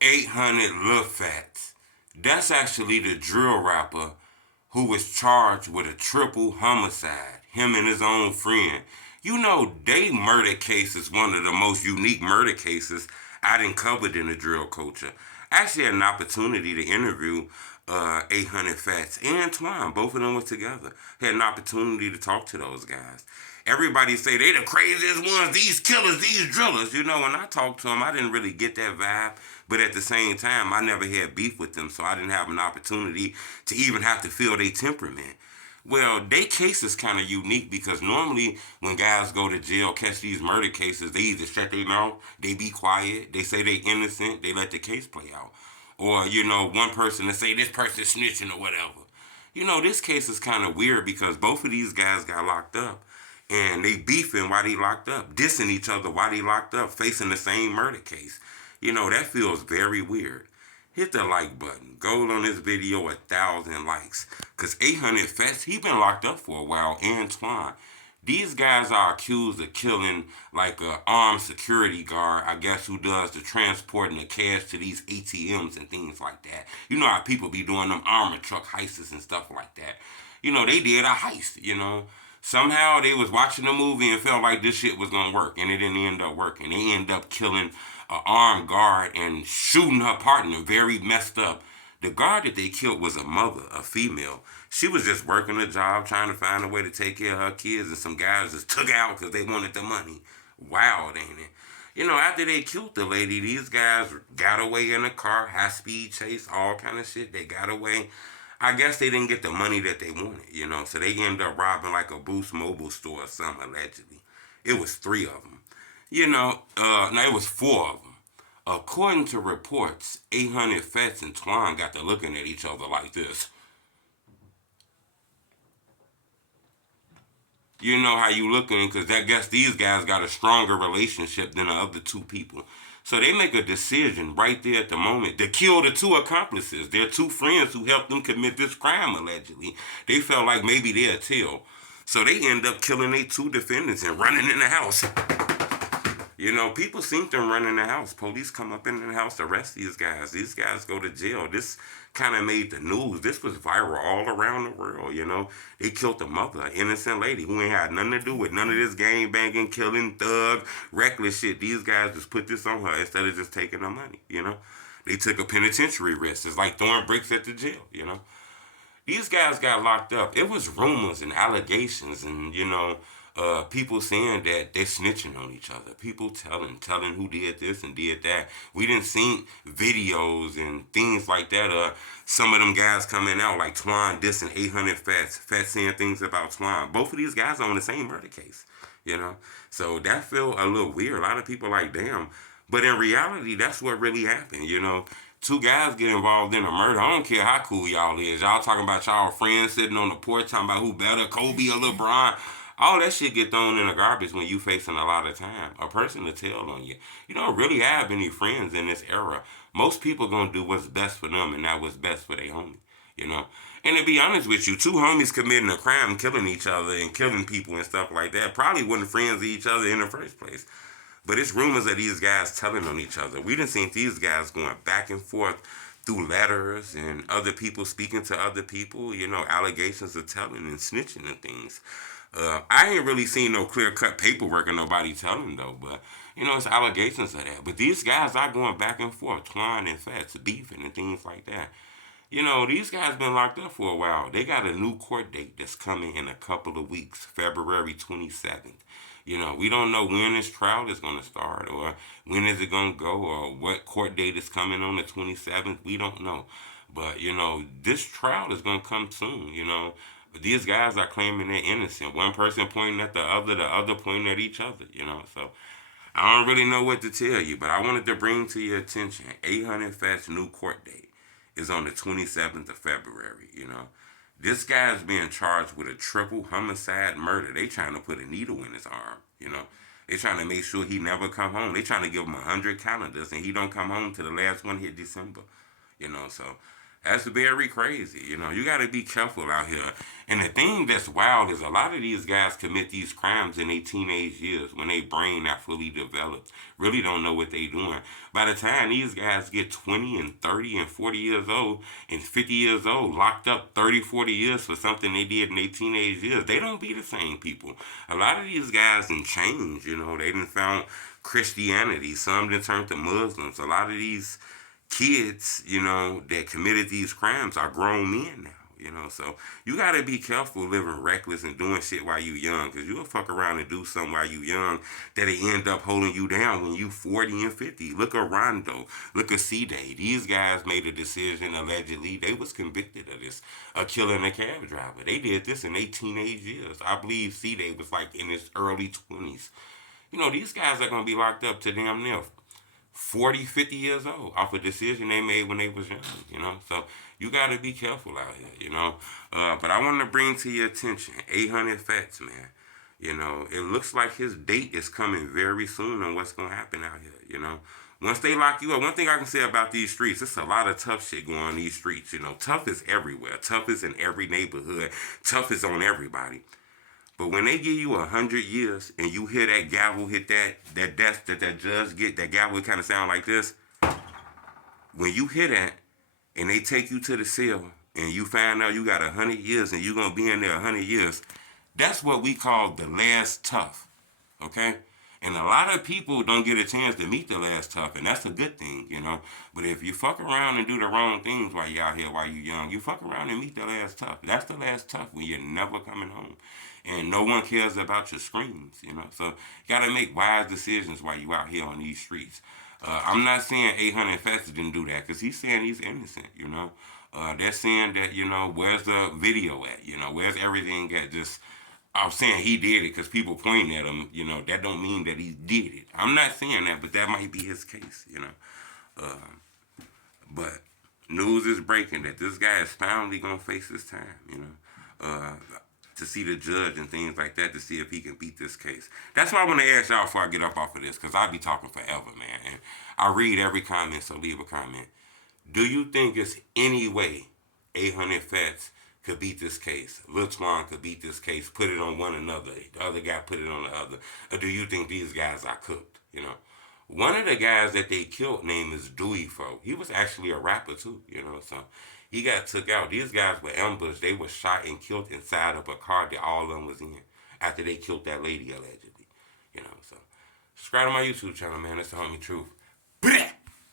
800 Lil Fatz. That's actually the drill rapper who was charged with a triple homicide, him and his own friend. You know, they murder case is one of the most unique murder cases I done covered in the drill culture. I actually had an opportunity to interview 800 Fats and Twine. Both of them were together. Had an opportunity to talk to those guys. Everybody say they the craziest ones, these killers, these drillers. You know, when I talked to them, I didn't really get that vibe. But at the same time, I never had beef with them, so I didn't have an opportunity to even have to feel their temperament. Well, their case is kind of unique because normally when guys go to jail, catch these murder cases, they either shut their mouth, they be quiet, they say they innocent, they let the case play out. Or, you know, one person to say this person's snitching or whatever. You know, this case is kind of weird because both of these guys got locked up and they beefing while they locked up, dissing each other while they locked up, facing the same murder case. You know, that feels very weird. Hit the like button. Goal on this video 1,000 likes. Cause 800 Fest, he been locked up for a while. Antoine. These guys are accused of killing like a armed security guard, I guess, who does the transporting the cash to these ATMs and things like that. You know how people be doing them armored truck heists and stuff like that. You know, they did a heist, you know. Somehow they was watching the movie and felt like this shit was gonna work, and it didn't end up working. They end up killing an armed guard and shooting her partner, very messed up. The guard that they killed was a mother, a female. She was just working a job, trying to find a way to take care of her kids, and some guys just took out because they wanted the money. Wild, ain't it? You know, after they killed the lady, these guys got away in a car, high speed chase, all kind of shit. They got away. I guess they didn't get the money that they wanted, you know, so they ended up robbing like a Boost Mobile store or something, allegedly. It was three of them. You know, no, it was four of them. According to reports, 800 Fats and Twine got to looking at each other like this. You know how you looking because I guess these guys got a stronger relationship than the other two people. So they make a decision right there at the moment to kill the two accomplices. Their two friends who helped them commit this crime allegedly. They felt like maybe they'll tell. So they end up killing their two defendants and running in the house. You know, people seen them run in the house. Police come up in the house to arrest these guys. These guys go to jail. This kind of made the news. This was viral all around the world, you know. They killed a mother, an innocent lady who ain't had nothing to do with none of this gang banging, killing, thug, reckless shit. These guys just put this on her instead of just taking her money, you know. They took a penitentiary risk. It's like throwing bricks at the jail, you know. These guys got locked up. It was rumors and allegations and, you know, people saying that they're snitching on each other. People telling who did this and did that. We didn't see videos and things like that. Some of them guys coming out like Twine dissing 800 Fats. Fats saying things about Twine. Both of these guys are on the same murder case, you know. So that felt a little weird. A lot of people like, damn. But in reality, that's what really happened, you know. Two guys get involved in a murder. I don't care how cool y'all is. Y'all talking about y'all friends sitting on the porch talking about who better, Kobe or LeBron. All that shit get thrown in the garbage when you facing a lot of time. A person to tell on you. You don't really have any friends in this era. Most people gonna do what's best for them and not what's best for their homie. You know? And to be honest with you, two homies committing a crime, killing each other and killing people and stuff like that, probably wasn't friends of each other in the first place. But it's rumors of these guys telling on each other. We done seen these guys going back and forth through letters and other people speaking to other people, you know, allegations of telling and snitching and things. I ain't really seen no clear cut paperwork or nobody telling though, but you know, it's allegations of that. But these guys are going back and forth, Twine and Fats, beefing and things like that. You know, these guys been locked up for a while. They got a new court date that's coming in a couple of weeks, February 27th. You know, we don't know when this trial is going to start or when is it going to go or what court date is coming on the 27th. We don't know. But, you know, this trial is going to come soon, you know. But these guys are claiming they're innocent. One person pointing at the other pointing at each other, you know. So I don't really know what to tell you, but I wanted to bring to your attention 800 Fast new court date is on the 27th of February, you know. This guy's being charged with a triple homicide murder. They trying to put a needle in his arm, you know. They trying to make sure he never come home. They trying to give him 100 calendars and he don't come home till the last one hit December, you know. So That's very crazy. You got to be careful out here. And the thing that's wild is a lot of these guys commit these crimes in their teenage years when they brain not fully developed, really don't know what they doing. By the time these guys get 20 and 30 and 40 years old and 50 years old, locked up 30, 40 years for something they did in their teenage years, they don't be the same people. A lot of these guys done changed, they didn't found Christianity. Some done turned to Muslims. A lot of these kids, that committed these crimes are grown men now. So you gotta be careful living reckless and doing shit while you young, cause you'll fuck around and do something while you young that'll end up holding you down when you 40 and 50. Look at Rondo, look at C-Day. These guys made a decision allegedly. They was convicted of this, killing a cab driver. They did this in their teenage years. I believe C-Day was like in his early 20s. These guys are gonna be locked up to damn near 40, 50 years old off a decision they made when they was young. So you got to be careful out here. But I want to bring to your attention 800 Facts, man. It looks like his date is coming very soon on what's going to happen out here. Once they lock you up, one thing I can say about these streets, it's a lot of tough shit going on these streets. Tough is everywhere. Tough is in every neighborhood. Tough is on everybody. But when they give you 100 years and you hear that gavel hit that desk that judge get, that gavel kind of sound like this. When you hear that and they take you to the cell and you find out you got 100 years and you're going to be in there 100 years, that's what we call the last tough, okay? And a lot of people don't get a chance to meet the last tough, and that's a good thing. But if you fuck around and do the wrong things while you're out here, while you're young, you fuck around and meet the last tough. That's the last tough when you're never coming home. And no one cares about your screams. So you gotta make wise decisions while you out here on these streets. I'm not saying 800 Facts didn't do that, because he's saying he's innocent. They're saying that, where's the video at? Where's everything at? Just, I'm saying he did it because people pointing at him, that don't mean that he did it. I'm not saying that, but that might be his case. But news is breaking that this guy is finally gonna face his time. To see the judge and things like that, to see if he can beat this case. That's why I want to ask y'all before I get up off of this, because I'll be talking forever, man. And I read every comment, so leave a comment. Do you think it's any way 800 Facts could beat this case? Lil Twan could beat this case, put it on one another. The other guy put it on the other. Or do you think these guys are cooked? One of the guys that they killed name is Dewey Fo. He was actually a rapper too, so he got took out. These guys were ambushed. They were shot and killed inside of a car that all of them was in after they killed that lady allegedly. So subscribe to my YouTube channel, man. That's the homie truth.